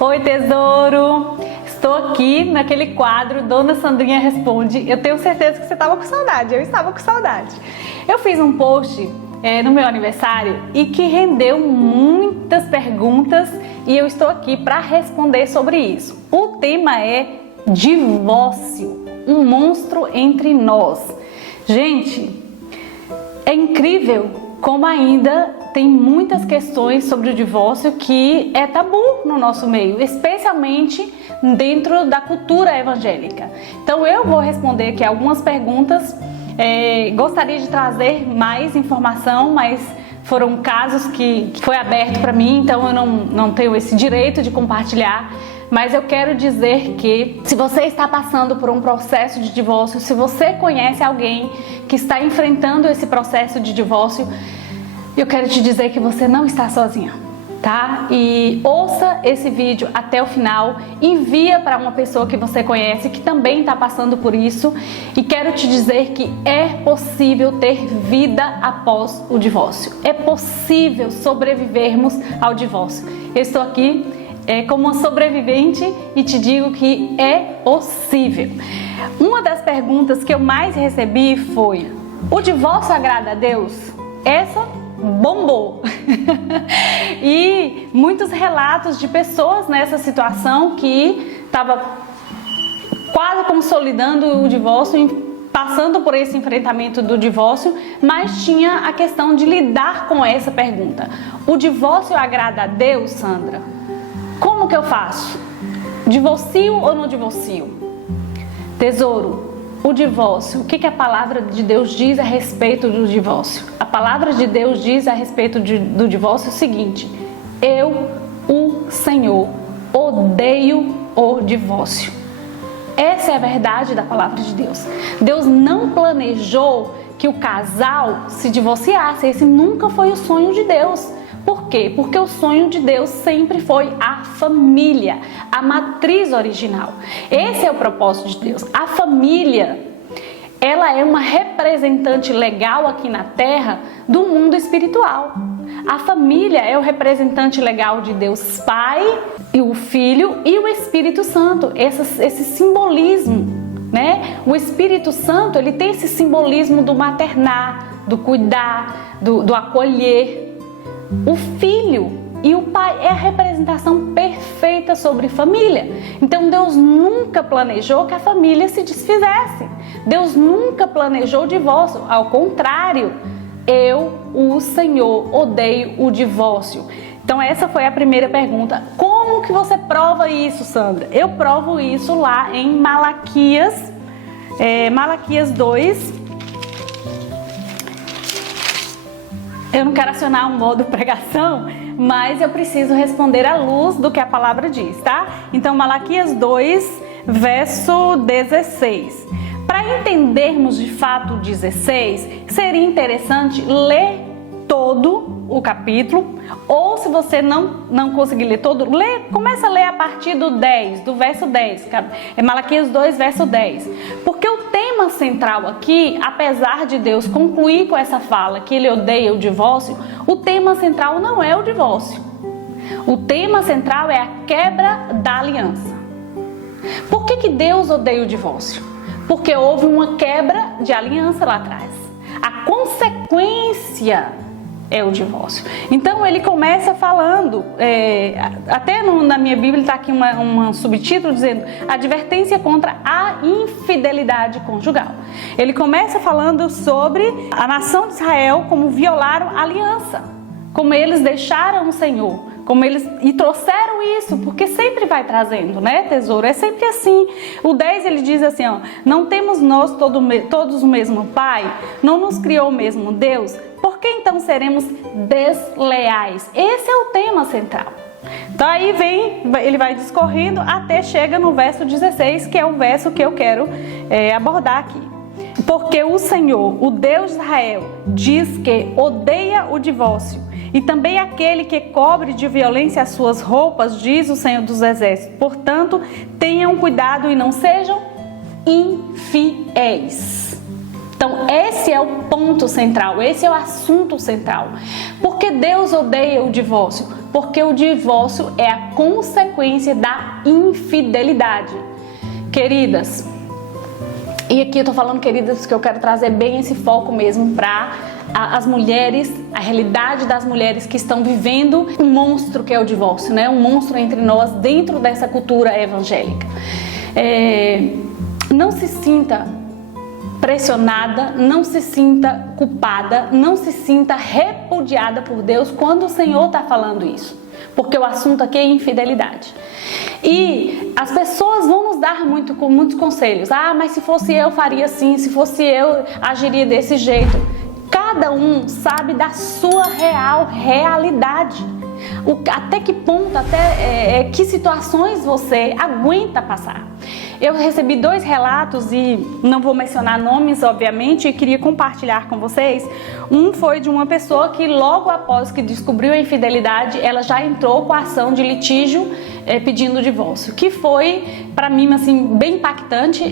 Oi, tesouro! Estou aqui naquele quadro Dona Sandrinha Responde. Eu tenho certeza que você estava com saudade, eu estava com saudade. Eu fiz um post no meu aniversário e que rendeu muitas perguntas e eu estou aqui para responder sobre isso. O tema é divórcio, um monstro entre nós. Gente, é incrível como ainda tem muitas questões sobre o divórcio que é tabu no nosso meio, especialmente dentro da cultura evangélica. Então eu vou responder aqui algumas perguntas. Gostaria de trazer mais informação, mas foram casos que foi aberto para mim, então eu não tenho esse direito de compartilhar. Mas eu quero dizer que se você está passando por um processo de divórcio, se você conhece alguém que está enfrentando esse processo de divórcio, eu quero te dizer que você não está sozinha, tá? E ouça esse vídeo até o final, envia para uma pessoa que você conhece que também está passando por isso, e quero te dizer que é possível ter vida após o divórcio. É possível sobrevivermos ao divórcio. Eu estou aqui como uma sobrevivente e te digo que é possível. Uma das perguntas que eu mais recebi foi: o divórcio agrada a Deus? Essa bombou. E muitos relatos de pessoas nessa situação que estava quase consolidando o divórcio, passando por esse enfrentamento do divórcio, mas tinha a questão de lidar com essa pergunta: o divórcio agrada a Deus, Sandra? Como que eu faço? Divorcio ou não divorcio? Tesouro, o divórcio, o que a palavra de Deus diz a respeito do divórcio? A palavra de Deus diz a respeito do divórcio o seguinte: eu, o Senhor, odeio o divórcio. Essa é a verdade da palavra de Deus. Deus não planejou que o casal se divorciasse. Esse nunca foi o sonho de Deus. Por quê? Porque o sonho de Deus sempre foi a família, a matriz original. Esse é o propósito de Deus. A família, ela é uma representante legal aqui na Terra do mundo espiritual. A família é o representante legal de Deus Pai, e o Filho e o Espírito Santo. Esse simbolismo, né? O Espírito Santo, ele tem esse simbolismo do maternar, do cuidar, do acolher. O Filho e o Pai é a representação perfeita sobre família. Então Deus nunca planejou que a família se desfizesse. Deus nunca planejou o divórcio. Ao contrário, eu, o Senhor, odeio o divórcio. Então essa foi a primeira pergunta. Como que você prova isso, Sandra? Eu provo isso lá em Malaquias 2. Eu não quero acionar um modo pregação, mas eu preciso responder à luz do que a palavra diz, tá? Então, Malaquias 2, verso 16. Para entendermos de fato o 16, seria interessante ler todo o capítulo, ou se você não conseguir ler todo, começa a ler a partir do verso 10, Malaquias 2, verso 10. Porque o tema central aqui, apesar de Deus concluir com essa fala que ele odeia o divórcio, o tema central não é o divórcio. O tema central é a quebra da aliança. Por que Deus odeia o divórcio? Porque houve uma quebra de aliança lá atrás. A consequência é o divórcio. Então ele começa falando, até na minha Bíblia está aqui um subtítulo dizendo: advertência contra a infidelidade conjugal. Ele começa falando sobre a nação de Israel, como violaram a aliança, como eles deixaram o Senhor, e trouxeram isso, porque sempre vai trazendo, né, tesouro? É sempre assim. O 10 ele diz assim, ó: não temos nós todos o mesmo Pai? Não nos criou o mesmo Deus? Por que então seremos desleais? Esse é o tema central. Então aí ele vai discorrendo até chega no verso 16, que é o verso que eu quero abordar aqui. Porque o Senhor, o Deus de Israel, diz que odeia o divórcio, e também aquele que cobre de violência as suas roupas, diz o Senhor dos Exércitos. Portanto, tenham cuidado e não sejam infiéis. Então esse é o ponto central, esse é o assunto central. Por que Deus odeia o divórcio? Porque o divórcio é a consequência da infidelidade. Queridas, e aqui eu tô falando, queridas, porque eu quero trazer bem esse foco mesmo para as mulheres, a realidade das mulheres que estão vivendo um monstro que é o divórcio, né? Um monstro entre nós dentro dessa cultura evangélica. Não se sinta pressionada, não se sinta culpada, não se sinta repudiada por Deus quando o Senhor está falando isso, porque o assunto aqui é infidelidade. E as pessoas vão nos dar muitos conselhos. Mas se fosse eu faria assim, se fosse eu agiria desse jeito. Cada um sabe da sua realidade. Até que ponto, que situações você aguenta passar. Eu recebi 2 relatos e não vou mencionar nomes, obviamente, e queria compartilhar com vocês. Um foi de uma pessoa que logo após que descobriu a infidelidade, ela já entrou com a ação de litígio pedindo divórcio, que foi, para mim, assim, bem impactante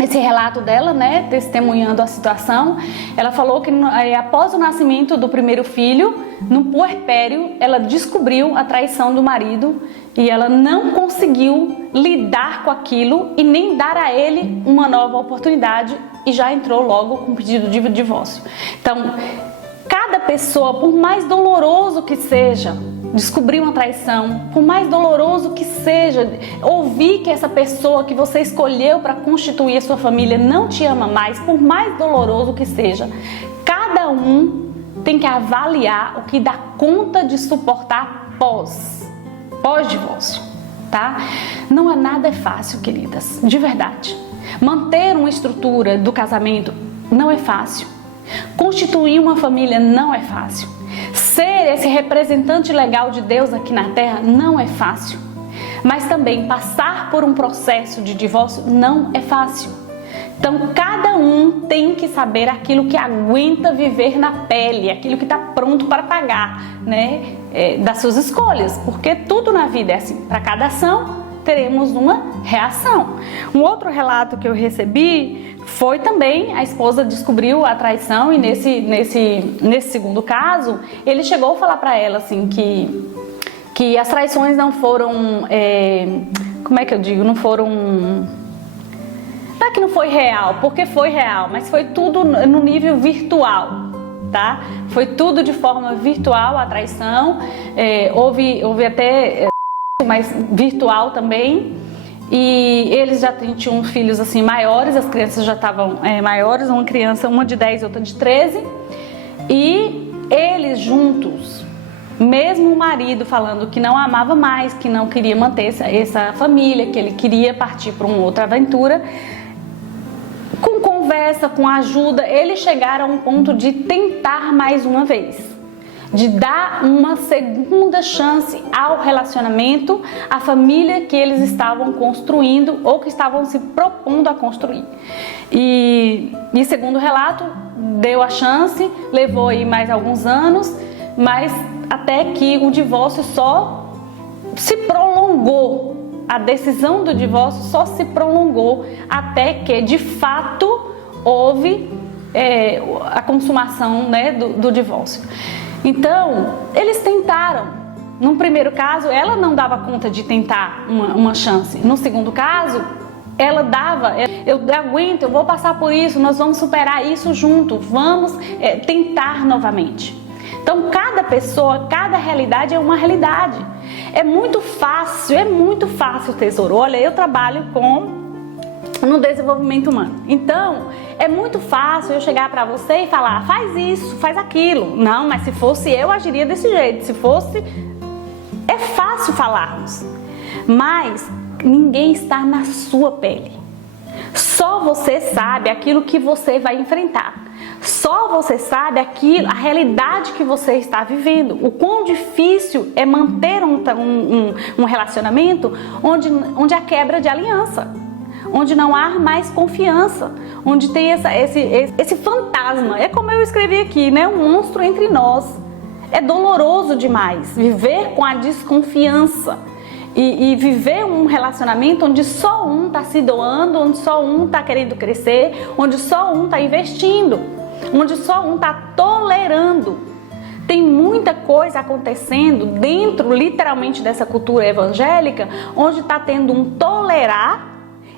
esse relato dela, né, testemunhando a situação. Ela falou que após o nascimento do primeiro filho, no puerpério, ela descobriu a traição do marido e ela não conseguiu lidar com aquilo e nem dar a ele uma nova oportunidade e já entrou logo com pedido de divórcio. Então, cada pessoa, por mais doloroso que seja descobrir uma traição, por mais doloroso que seja ouvir que essa pessoa que você escolheu para constituir a sua família não te ama mais, por mais doloroso que seja, cada um tem que avaliar o que dá conta de suportar pós-divórcio, tá? Não é nada fácil, queridas, de verdade. Manter uma estrutura do casamento não é fácil. Constituir uma família não é fácil. Ser esse representante legal de Deus aqui na terra não é fácil. Mas também passar por um processo de divórcio não é fácil. Então cada um tem que saber aquilo que aguenta viver na pele, aquilo que está pronto para pagar, né? Das suas escolhas, porque tudo na vida é assim. Para cada ação teremos uma reação. Um outro relato que eu recebi foi também a esposa descobriu a traição e nesse segundo caso ele chegou a falar para ela assim que as traições não foram, como é que eu digo, não foram, não é que não foi real, porque foi real, mas foi tudo no nível virtual, tá? Foi tudo de forma virtual a traição, houve até mas virtual também. E eles já tinham filhos assim maiores, as crianças já estavam maiores, uma de 10 e outra de 13. E eles juntos, mesmo o marido falando que não amava mais, que não queria manter essa família, que ele queria partir para uma outra aventura, com conversa, com ajuda, eles chegaram a um ponto de tentar mais uma vez, de dar uma segunda chance ao relacionamento, à família que eles estavam construindo ou que estavam se propondo a construir. E segundo o relato, deu a chance, levou aí mais alguns anos, mas até que o divórcio só se prolongou, a decisão do divórcio só se prolongou até que de fato houve a consumação, né, do divórcio. Então, eles tentaram. Num primeiro caso, ela não dava conta de tentar uma chance. No segundo caso, ela dava, eu aguento, eu vou passar por isso, nós vamos superar isso junto, vamos tentar novamente. Então, cada pessoa, cada realidade é uma realidade. É muito fácil, tesouro. Olha, eu trabalho no desenvolvimento humano. Então, é muito fácil eu chegar para você e falar, faz isso, faz aquilo. Não, mas se fosse eu agiria desse jeito. Se fosse, é fácil falarmos. Mas ninguém está na sua pele. Só você sabe aquilo que você vai enfrentar. Só você sabe a realidade que você está vivendo. O quão difícil é manter um relacionamento onde há quebra de aliança, onde não há mais confiança, onde tem esse fantasma. É como eu escrevi aqui, né? Um monstro entre nós. É doloroso demais viver com a desconfiança. e viver um relacionamento onde só um está se doando, onde só um está querendo crescer, onde só um está investindo, onde só um está tolerando. Tem muita coisa acontecendo dentro, literalmente, dessa cultura evangélica, onde está tendo um tolerar,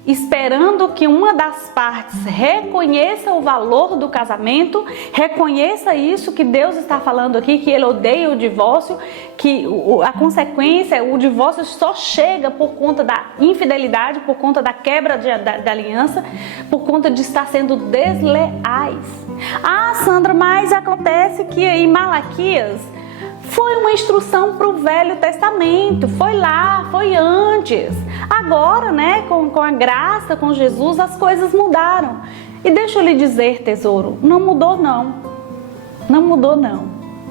esperando que uma das partes reconheça o valor do casamento, reconheça isso que Deus está falando aqui, que Ele odeia o divórcio, que a consequência, o divórcio só chega por conta da infidelidade, por conta da quebra da aliança, por conta de estar sendo desleais. Ah, Sandra, mas acontece que em Malaquias foi uma instrução para o Velho Testamento, foi lá, foi antes. Agora, né, com a graça, com Jesus, as coisas mudaram. E deixa eu lhe dizer, tesouro, não mudou não. Não mudou não.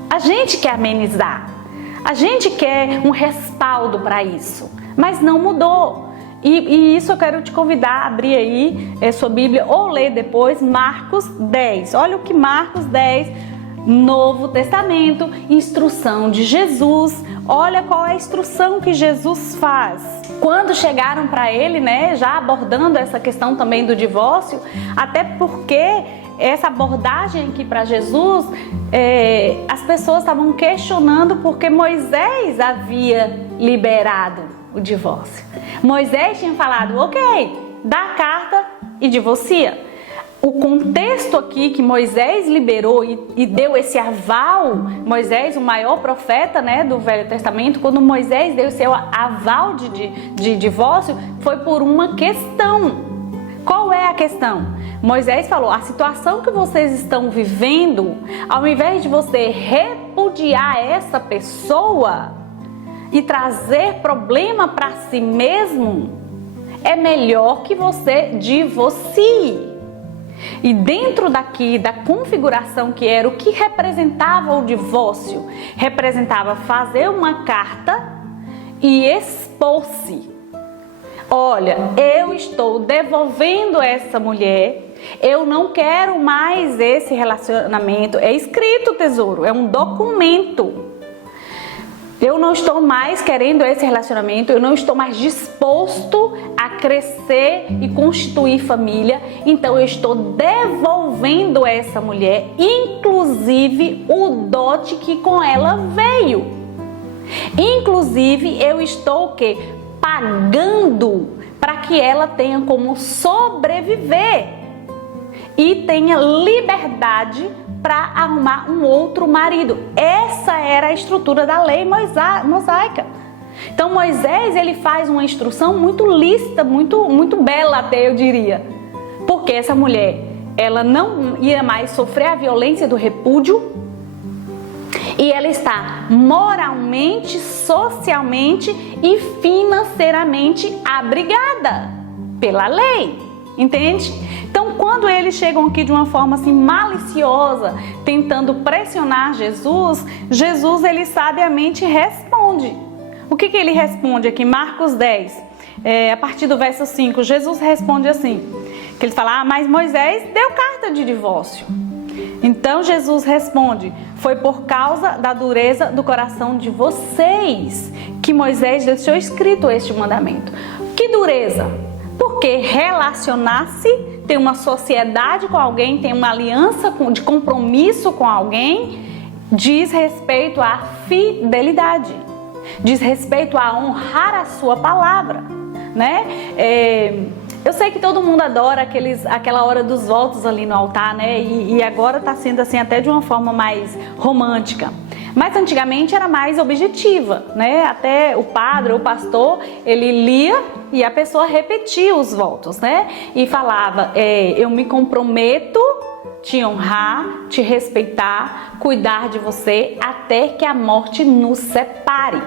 A gente quer amenizar, a gente quer um respaldo para isso, mas não mudou. E isso eu quero te convidar a abrir aí sua Bíblia ou ler depois Marcos 10. Olha o que Marcos 10... Novo Testamento, instrução de Jesus. Olha qual é a instrução que Jesus faz. Quando chegaram para ele, né, já abordando essa questão também do divórcio, até porque essa abordagem aqui para Jesus, as pessoas estavam questionando porque Moisés havia liberado o divórcio. Moisés tinha falado, ok, dá a carta e divorcia. O contexto aqui que Moisés liberou e deu esse aval, Moisés, o maior profeta, né, do Velho Testamento, quando Moisés deu seu aval de divórcio, foi por uma questão. Qual é a questão? Moisés falou, a situação que vocês estão vivendo, ao invés de você repudiar essa pessoa e trazer problema para si mesmo, é melhor que você divorcie. E dentro daqui, da configuração que era, o que representava o divórcio? Representava fazer uma carta e expor-se. Olha, eu estou devolvendo essa mulher, eu não quero mais esse relacionamento. É escrito, tesouro, é um documento. Eu não estou mais querendo esse relacionamento, eu não estou mais disposto a crescer e constituir família, então eu estou devolvendo essa mulher, inclusive o dote que com ela veio. Inclusive eu estou o quê? Pagando para que ela tenha como sobreviver e tenha liberdade para arrumar um outro marido. Essa era a estrutura da lei mosaica. Então Moisés, ele faz uma instrução muito lícita, muito bela até, eu diria. Porque essa mulher, ela não ia mais sofrer a violência do repúdio e ela está moralmente, socialmente e financeiramente abrigada pela lei. Entende? Então, quando eles chegam aqui de uma forma assim maliciosa, tentando pressionar Jesus, Jesus ele sabiamente responde. O que ele responde aqui? Marcos 10, a partir do verso 5, Jesus responde assim, que ele fala, mas Moisés deu carta de divórcio. Então Jesus responde, foi por causa da dureza do coração de vocês que Moisés deixou escrito este mandamento. Que dureza? Porque relacionar-se, ter uma sociedade com alguém, ter uma aliança de compromisso com alguém, diz respeito à fidelidade, diz respeito a honrar a sua palavra, né? Eu sei que todo mundo adora aquela hora dos votos ali no altar, né? E agora está sendo assim até de uma forma mais romântica. Mas antigamente era mais objetiva, né? Até o padre ou o pastor, ele lia e a pessoa repetia os votos, né? E falava, eu me comprometo te honrar, te respeitar, cuidar de você até que a morte nos separe.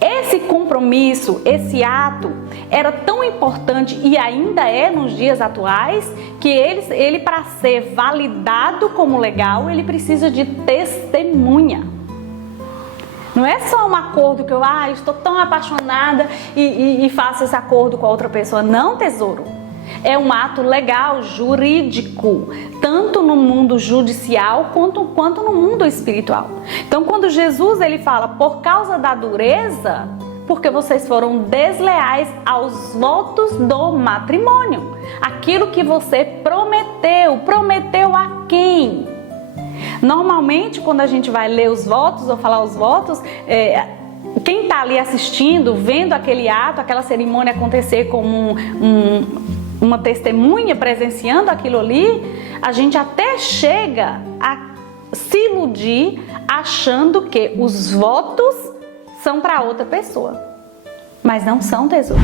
Esse compromisso, esse ato era tão importante e ainda é nos dias atuais que ele para ser validado como legal, ele precisa de testemunha. Não é só um acordo que eu estou tão apaixonada e faço esse acordo com a outra pessoa. Não, tesouro. É um ato legal, jurídico, tanto no mundo judicial quanto no mundo espiritual. Então, quando Jesus ele fala por causa da dureza, porque vocês foram desleais aos votos do matrimônio. Aquilo que você prometeu a quem? Normalmente, quando a gente vai ler os votos ou falar os votos, quem está ali assistindo, vendo aquele ato, aquela cerimônia acontecer como uma testemunha, presenciando aquilo ali, a gente até chega a se iludir achando que os votos são para outra pessoa, mas não são, tesouro.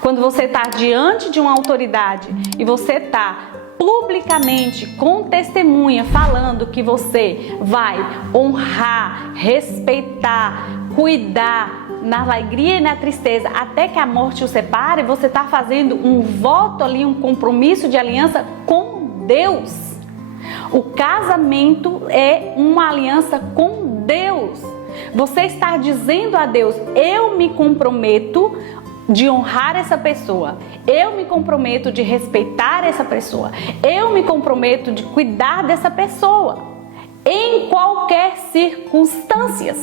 Quando você está diante de uma autoridade e você está publicamente com testemunha falando que você vai honrar, respeitar, cuidar na alegria e na tristeza até que a morte o separe, você está fazendo um voto ali, um compromisso de aliança com Deus. O casamento é uma aliança com Deus. Você está dizendo a Deus: eu me comprometo de honrar essa pessoa, eu me comprometo de respeitar essa pessoa, eu me comprometo de cuidar dessa pessoa, em qualquer circunstância,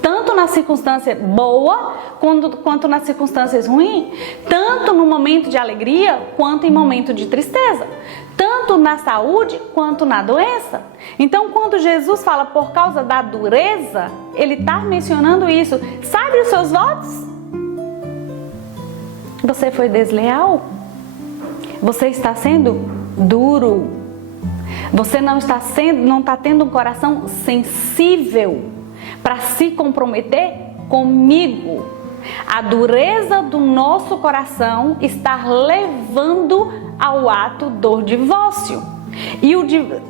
tanto na circunstância boa quanto nas circunstâncias ruins, tanto no momento de alegria quanto em momento de tristeza, tanto na saúde quanto na doença. Então, quando Jesus fala por causa da dureza, ele está mencionando isso. Sabe os seus votos? Você foi desleal? Você está sendo duro? Você não está tendo um coração sensível para se comprometer comigo? A dureza do nosso coração está levando ao ato do divórcio.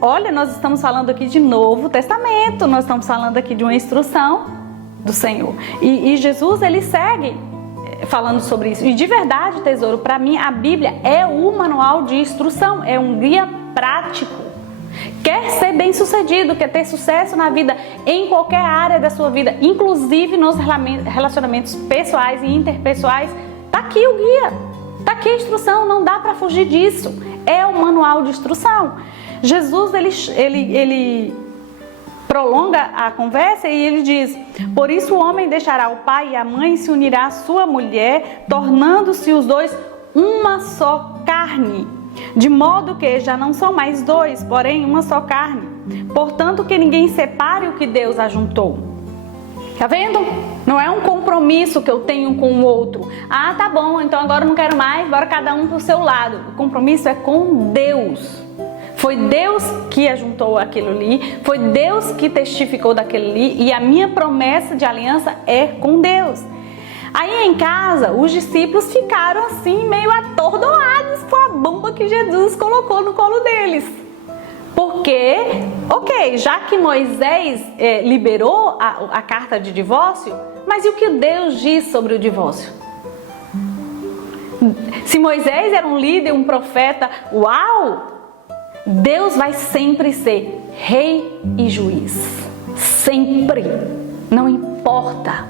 Olha, nós estamos falando aqui de Novo Testamento, nós estamos falando aqui de uma instrução do Senhor. E Jesus, ele segue falando sobre isso. E de verdade, tesouro, para mim a Bíblia é o manual de instrução, é um guia prático. Quer ser bem sucedido, quer ter sucesso na vida, em qualquer área da sua vida, inclusive nos relacionamentos pessoais e interpessoais, tá aqui o guia, tá aqui a instrução, não dá para fugir disso. É o manual de instrução. Jesus, ele prolonga a conversa e ele diz: por isso o homem deixará o pai e a mãe e se unirá à sua mulher, tornando-se os dois uma só carne. De modo que já não são mais dois, porém uma só carne. Portanto, que ninguém separe o que Deus ajuntou. Tá vendo? Não é um compromisso que eu tenho com o outro. Ah, tá bom, então agora eu não quero mais, bora cada um pro seu lado. O compromisso é com Deus. Foi Deus que ajuntou aquilo ali, foi Deus que testificou daquilo ali, e a minha promessa de aliança é com Deus. Aí em casa, os discípulos ficaram assim, meio atordoados com a bomba que Jesus colocou no colo deles. Porque, ok, já que Moisés liberou a carta de divórcio, mas e o que Deus diz sobre o divórcio? Se Moisés era um líder, um profeta, uau! Deus vai sempre ser rei e juiz. Sempre. Não importa.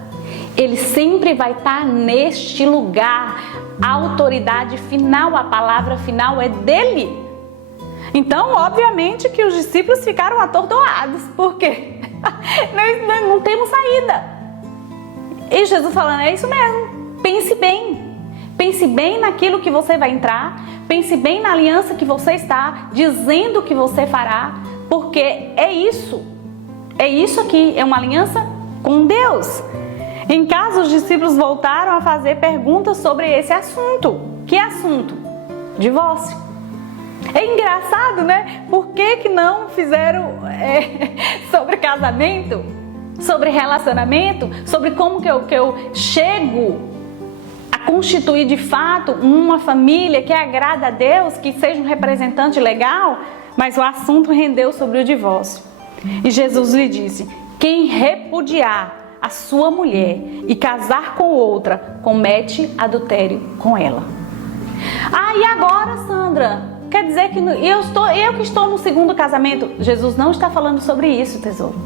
Ele sempre vai estar neste lugar. A autoridade final, a palavra final é dele. Então, obviamente que os discípulos ficaram atordoados. Por quê? Nós não temos saída. E Jesus falando: é isso mesmo. Pense bem. Pense bem naquilo que você vai entrar. Pense bem na aliança que você está dizendo que você fará. Porque é isso. É isso aqui. É uma aliança com Deus. Em casa, os discípulos voltaram a fazer perguntas sobre esse assunto. Que assunto? Divórcio. É engraçado, né? Por que não fizeram sobre casamento? Sobre relacionamento? Sobre como que eu chego a constituir de fato uma família que agrada a Deus, que seja um representante legal? Mas o assunto rendeu sobre o divórcio. E Jesus lhe disse: quem repudiar a sua mulher e casar com outra, comete adultério com ela. Ah, e agora, Sandra? Quer dizer que eu que estou no segundo casamento? Jesus não está falando sobre isso, tesouro.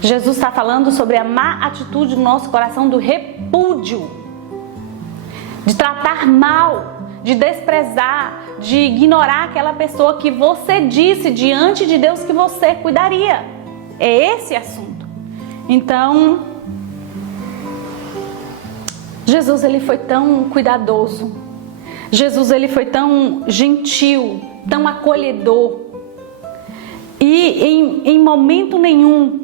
Jesus está falando sobre a má atitude do nosso coração, do repúdio, de tratar mal, de desprezar, de ignorar aquela pessoa que você disse diante de Deus que você cuidaria. É esse assunto. Então, Jesus, ele foi tão cuidadoso. Jesus, ele foi tão gentil, tão acolhedor. E em momento nenhum,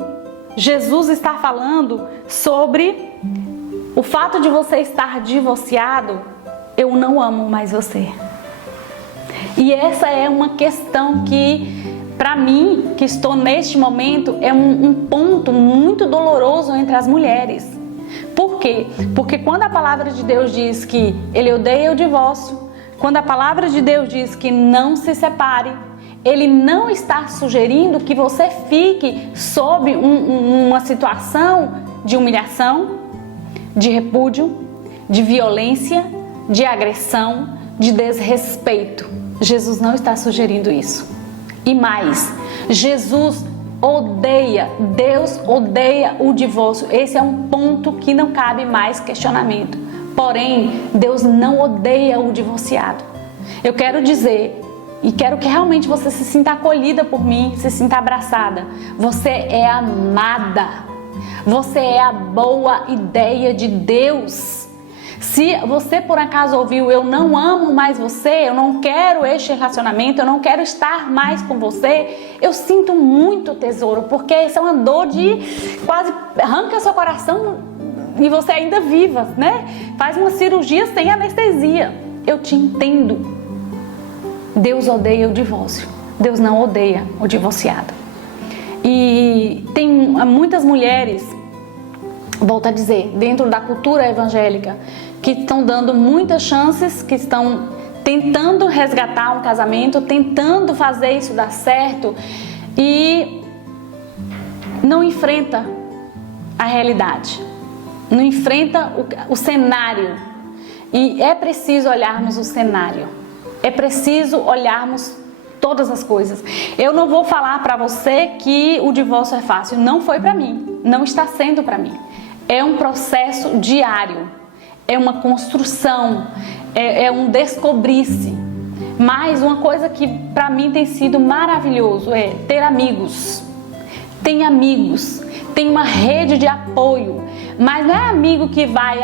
Jesus está falando sobre o fato de você estar divorciado. Eu não amo mais você. E essa é uma questão que, para mim, que estou neste momento, é um ponto muito doloroso entre as mulheres. Por quê? Porque quando a palavra de Deus diz que Ele odeia o divórcio, quando a palavra de Deus diz que não se separe, Ele não está sugerindo que você fique sob uma situação de humilhação, de repúdio, de violência, de agressão, de desrespeito. Jesus não está sugerindo isso. E mais, Jesus odeia, Deus odeia o divórcio. Esse é um ponto que não cabe mais questionamento. Porém, Deus não odeia o divorciado. Eu quero dizer, e quero que realmente você se sinta acolhida por mim, se sinta abraçada. Você é amada. Você é a boa ideia de Deus. Se você por acaso ouviu, eu não amo mais você, eu não quero este relacionamento, eu não quero estar mais com você, eu sinto muito, tesouro, porque isso é uma dor de quase arranca seu coração e você ainda viva, né? Faz uma cirurgia sem anestesia. Eu te entendo. Deus odeia o divórcio. Deus não odeia o divorciado. E tem muitas mulheres, volto a dizer, dentro da cultura evangélica, que estão dando muitas chances, que estão tentando resgatar um casamento, tentando fazer isso dar certo e não enfrenta a realidade, não enfrenta o cenário. E é preciso olharmos o cenário, é preciso olharmos todas as coisas. Eu não vou falar para você que o divórcio é fácil, não foi para mim, não está sendo para mim. É um processo diário, é uma construção, é um descobrir-se. Mas uma coisa que para mim tem sido maravilhoso é ter amigos. Tem amigos, tem uma rede de apoio. Mas não é amigo que vai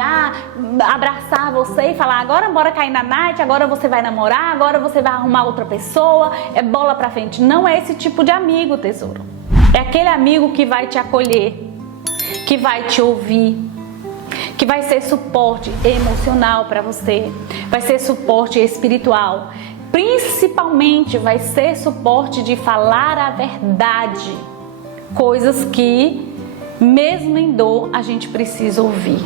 abraçar você e falar: agora bora cair na night, agora você vai namorar, agora você vai arrumar outra pessoa, é bola pra frente. Não é esse tipo de amigo, tesouro. É aquele amigo que vai te acolher, que vai te ouvir, que vai ser suporte emocional para você, vai ser suporte espiritual, principalmente vai ser suporte de falar a verdade, coisas que mesmo em dor a gente precisa ouvir,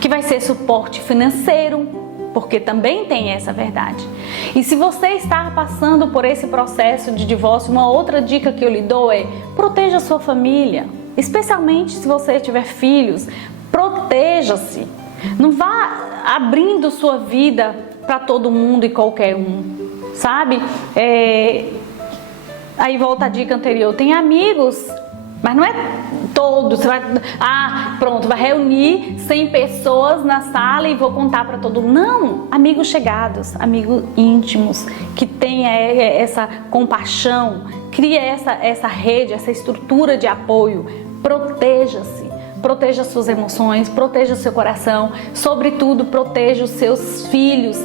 que vai ser suporte financeiro, porque também tem essa verdade. E se você está passando por esse processo de divórcio, uma outra dica que eu lhe dou é: proteja a sua família, especialmente se você tiver filhos. Proteja-se, não vá abrindo sua vida para todo mundo e qualquer um, sabe? Aí volta a dica anterior, tem amigos, mas não é todos. Você vai, pronto, vai reunir 100 pessoas na sala e vou contar para todo mundo. Não, amigos chegados, amigos íntimos, que tenha essa compaixão, cria essa rede, essa estrutura de apoio. Proteja-se. Proteja suas emoções, proteja seu coração, sobretudo proteja os seus filhos.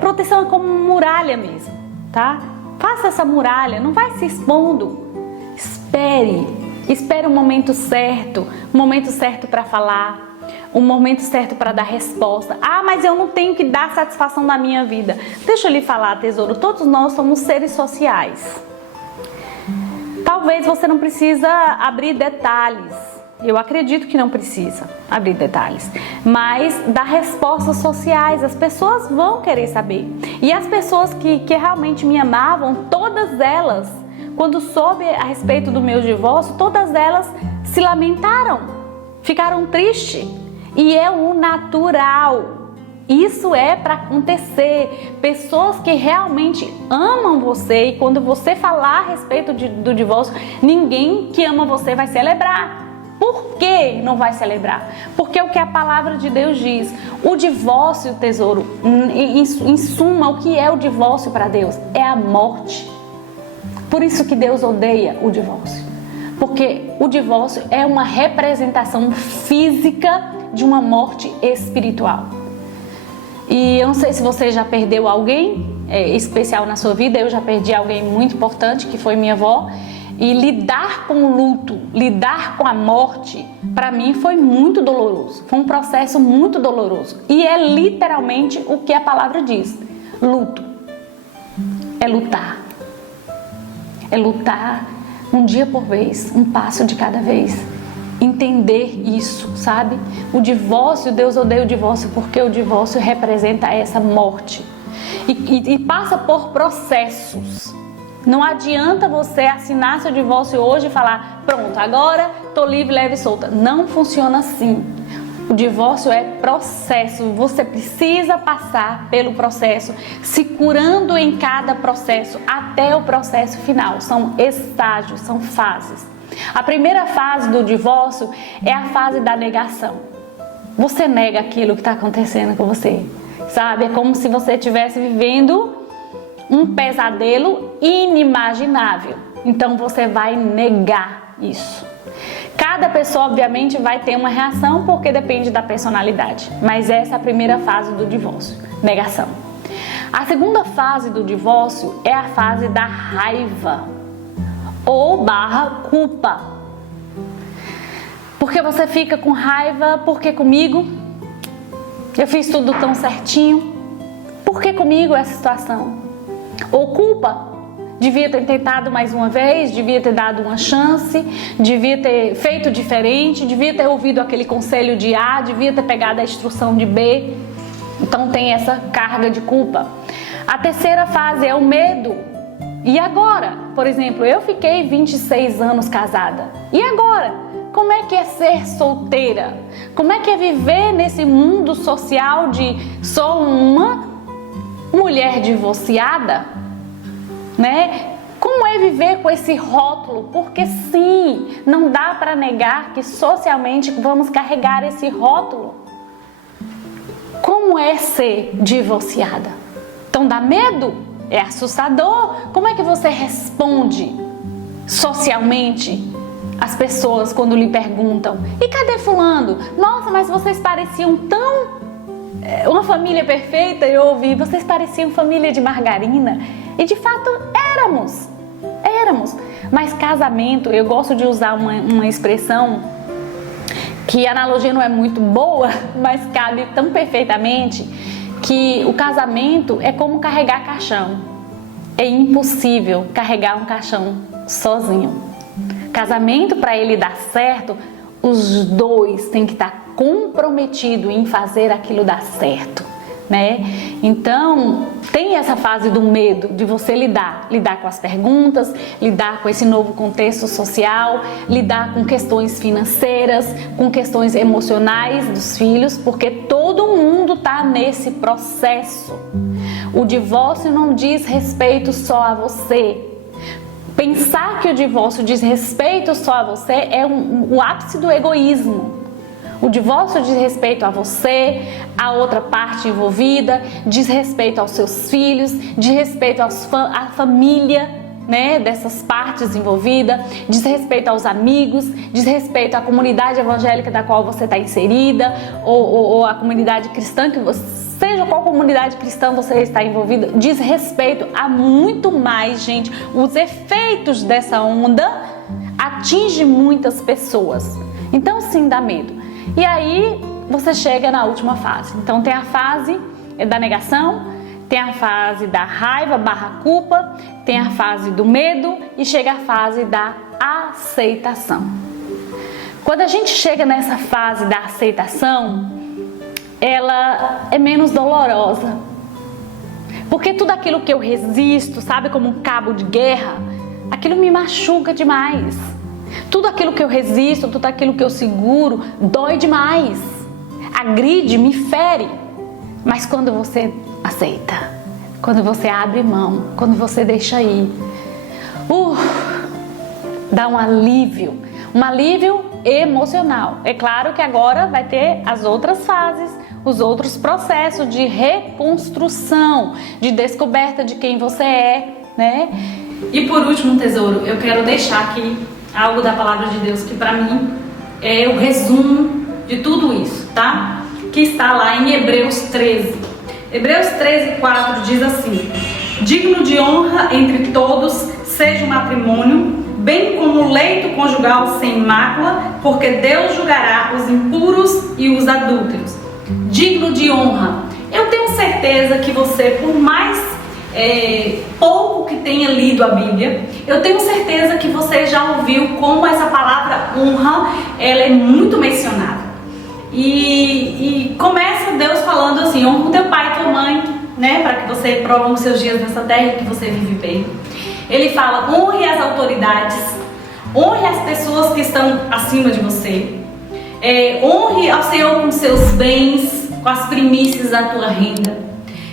Proteção é como muralha mesmo, tá? Faça essa muralha, não vai se expondo. Espere o momento certo para falar, o momento certo para dar resposta. Mas eu não tenho que dar satisfação na minha vida. Deixa eu lhe falar, tesouro, todos nós somos seres sociais. Talvez você não precisa abrir detalhes. Eu acredito que não precisa abrir detalhes, mas dar respostas sociais, as pessoas vão querer saber. E as pessoas que realmente me amavam, todas elas, quando soube a respeito do meu divórcio, todas elas se lamentaram, ficaram tristes. E é o natural, isso é para acontecer. Pessoas que realmente amam você, e quando você falar a respeito do divórcio, ninguém que ama você vai celebrar. Por que não vai celebrar? Porque é o que a palavra de Deus diz. O divórcio, tesouro, em suma, o que é o divórcio para Deus? É a morte. Por isso que Deus odeia o divórcio. Porque o divórcio é uma representação física de uma morte espiritual. E eu não sei se você já perdeu alguém especial na sua vida. Eu já perdi alguém muito importante, que foi minha avó. E lidar com o luto, lidar com a morte, para mim foi muito doloroso. Foi um processo muito doloroso. E é literalmente o que a palavra diz. Luto. É lutar. É lutar um dia por vez, um passo de cada vez. Entender isso, sabe? O divórcio, Deus odeia o divórcio porque o divórcio representa essa morte. E passa por processos. Não adianta você assinar seu divórcio hoje e falar, pronto, agora tô livre, leve e solta. Não funciona assim. O divórcio é processo. Você precisa passar pelo processo, se curando em cada processo até o processo final. São estágios, são fases. A primeira fase do divórcio é a fase da negação. Você nega aquilo que está acontecendo com você, sabe? É como se você estivesse vivendo um pesadelo inimaginável. Então você vai negar isso. Cada pessoa, obviamente, vai ter uma reação porque depende da personalidade. Mas essa é a primeira fase do divórcio, negação. A segunda fase do divórcio é a fase da raiva ou / culpa. Porque você fica com raiva, porque comigo? Eu fiz tudo tão certinho. Por que comigo essa situação? Ou culpa, devia ter tentado mais uma vez, devia ter dado uma chance, devia ter feito diferente, devia ter ouvido aquele conselho de A, devia ter pegado a instrução de B. Então tem essa carga de culpa. A terceira fase é o medo. E agora? Por exemplo, eu fiquei 26 anos casada. E agora? Como é que é ser solteira? Como é que é viver nesse mundo social de sou uma mulher divorciada, né? Como é viver com esse rótulo? Porque sim, não dá para negar que socialmente vamos carregar esse rótulo. Como é ser divorciada? Então dá medo? É assustador? Como é que você responde socialmente as pessoas quando lhe perguntam: e cadê fulano? Nossa, mas vocês pareciam tão... uma família perfeita. Eu ouvi, vocês pareciam família de margarina. E de fato éramos. Mas casamento, eu gosto de usar uma expressão que a analogia não é muito boa, mas cabe tão perfeitamente, que o casamento é como carregar caixão. É impossível carregar um caixão sozinho. Casamento, para ele dar certo, os dois têm que estar comprometidos em fazer aquilo dar certo, né? Então, tem essa fase do medo de você lidar com as perguntas, lidar com esse novo contexto social, lidar com questões financeiras, com questões emocionais dos filhos, porque todo mundo está nesse processo. O divórcio não diz respeito só a você. Pensar que o divórcio diz respeito só a você é o ápice do egoísmo. O divórcio diz respeito a você, a outra parte envolvida, diz respeito aos seus filhos, diz respeito à família, né, dessas partes envolvidas, diz respeito aos amigos, diz respeito à comunidade evangélica da qual você está inserida, ou a comunidade cristã que você... Seja qual comunidade cristã você está envolvida, diz respeito a muito mais, gente. Os efeitos dessa onda atingem muitas pessoas. Então, sim, dá medo. E aí, você chega na última fase. Então, tem a fase da negação, tem a fase da raiva / culpa, tem a fase do medo e chega a fase da aceitação. Quando a gente chega nessa fase da aceitação, ela é menos dolorosa, porque tudo aquilo que eu resisto, sabe, como um cabo de guerra, aquilo me machuca demais. Tudo aquilo que eu resisto, tudo aquilo que eu seguro, dói demais, agride, me fere. Mas quando você aceita, quando você abre mão, quando você deixa ir, dá um alívio emocional. É claro que agora vai ter as outras fases, os outros processos de reconstrução, de descoberta de quem você é, né? E por último, tesouro, eu quero deixar aqui algo da palavra de Deus que para mim é o resumo de tudo isso, tá? Que está lá em Hebreus 13. Hebreus 13:4 diz assim: digno de honra entre todos seja o matrimônio, bem como o leito conjugal sem mácula, porque Deus julgará os impuros e os adúlteros. Digno de honra. Eu tenho certeza que você, por mais pouco que tenha lido a Bíblia, eu tenho certeza que você já ouviu como essa palavra honra, ela é muito mencionada. E começa Deus falando assim: honra o teu pai e tua mãe, né, para que você prolongue os seus dias nessa terra e que você vive bem. Ele fala: honre as autoridades, honre as pessoas que estão acima de você, honre ao Senhor com seus bens, com as primícias da tua renda.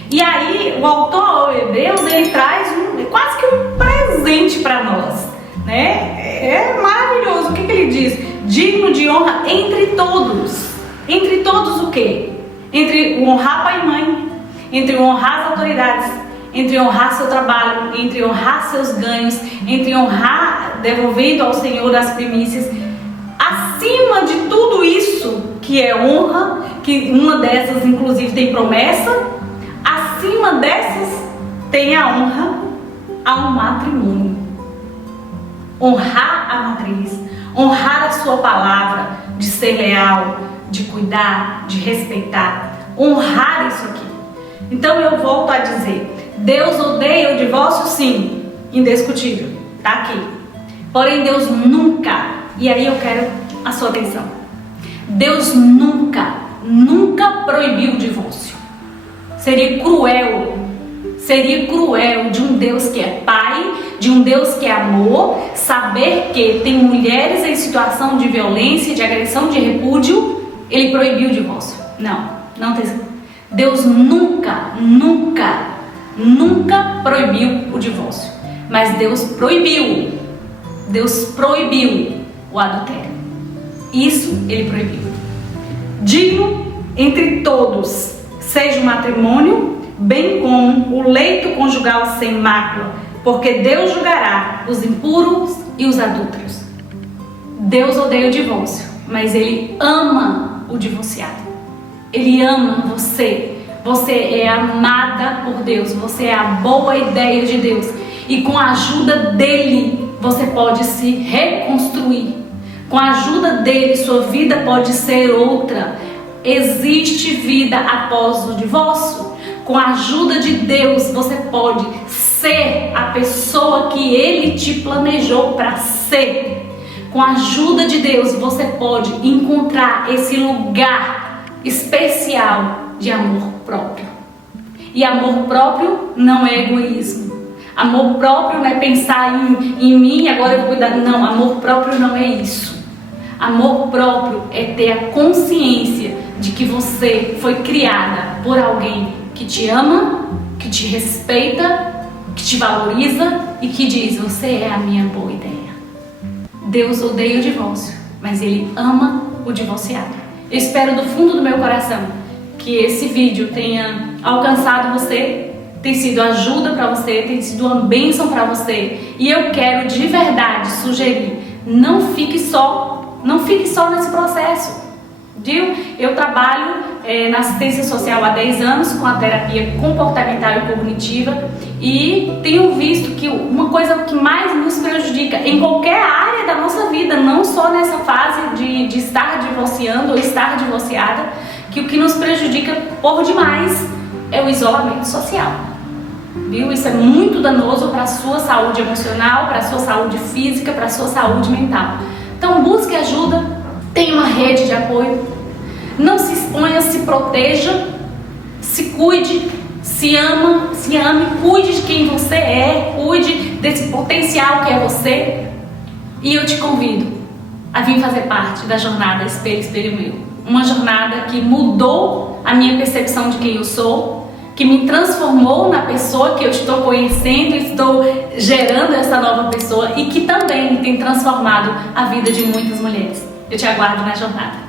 E aí o autor Hebreus, ele traz quase que um presente para nós, né? É maravilhoso. O que ele diz? Digno de honra entre todos. Entre todos o quê? Entre o honrar pai e mãe, entre honrar as autoridades, entre honrar seu trabalho, entre honrar seus ganhos, entre honrar devolvendo ao Senhor as primícias. Acima de tudo isso que é honra, que uma dessas inclusive tem promessa, acima dessas tem a honra ao matrimônio. Honrar a matriz, honrar a sua palavra de ser leal, de cuidar, de respeitar, honrar isso aqui. Então eu volto a dizer: Deus odeia o divórcio, sim, indiscutível, tá aqui. Porém Deus nunca, e aí eu quero a sua atenção, Deus nunca proibiu o divórcio. Seria cruel de um Deus que é pai, de um Deus que é amor, saber que tem mulheres em situação de violência, de agressão, de repúdio. Ele proibiu o divórcio. Não tem. Deus nunca proibiu o divórcio. Mas Deus proibiu o adultério. Isso ele proibiu. Digno entre todos seja o matrimônio, bem como o leito conjugal sem mácula, porque Deus julgará os impuros e os adúlteros. Deus odeia o divórcio, mas Ele ama o divorciado. Ele ama você. Você é amada por Deus. Você é a boa ideia de Deus. E com a ajuda dEle, você pode se reconstruir. Com a ajuda dEle, sua vida pode ser outra. Existe vida após o divórcio. Com a ajuda de Deus, você pode ser a pessoa que Ele te planejou para ser. Com a ajuda de Deus, você pode encontrar esse lugar especial de amor próprio. E amor próprio não é egoísmo. Amor próprio não é pensar em mim, agora eu vou cuidar. Não, amor próprio não é isso. Amor próprio é ter a consciência de que você foi criada por alguém que te ama, que te respeita, que te valoriza e que diz: você é a minha boa ideia. Deus odeia o divórcio, mas Ele ama o divorciado. Eu espero do fundo do meu coração que esse vídeo tenha alcançado você, tem sido ajuda para você, tem sido uma bênção para você. E eu quero de verdade sugerir: não fique só nesse processo. Viu? Eu trabalho na assistência social há 10 anos com a terapia comportamental e cognitiva e tenho visto que uma coisa que mais nos prejudica em qualquer área da nossa vida, não só nessa fase de estar divorciando ou estar divorciada, que o que nos prejudica por demais é o isolamento social. Viu? Isso é muito danoso para a sua saúde emocional, para a sua saúde física, para a sua saúde mental. Então busque ajuda, tenha uma rede de apoio. Não se exponha, se proteja, se cuide, se ame, cuide de quem você é, cuide desse potencial que é você. E eu te convido a vir fazer parte da jornada Espelho, Espelho Meu. Uma jornada que mudou a minha percepção de quem eu sou, que me transformou na pessoa que eu estou conhecendo, estou gerando essa nova pessoa e que também tem transformado a vida de muitas mulheres. Eu te aguardo na jornada.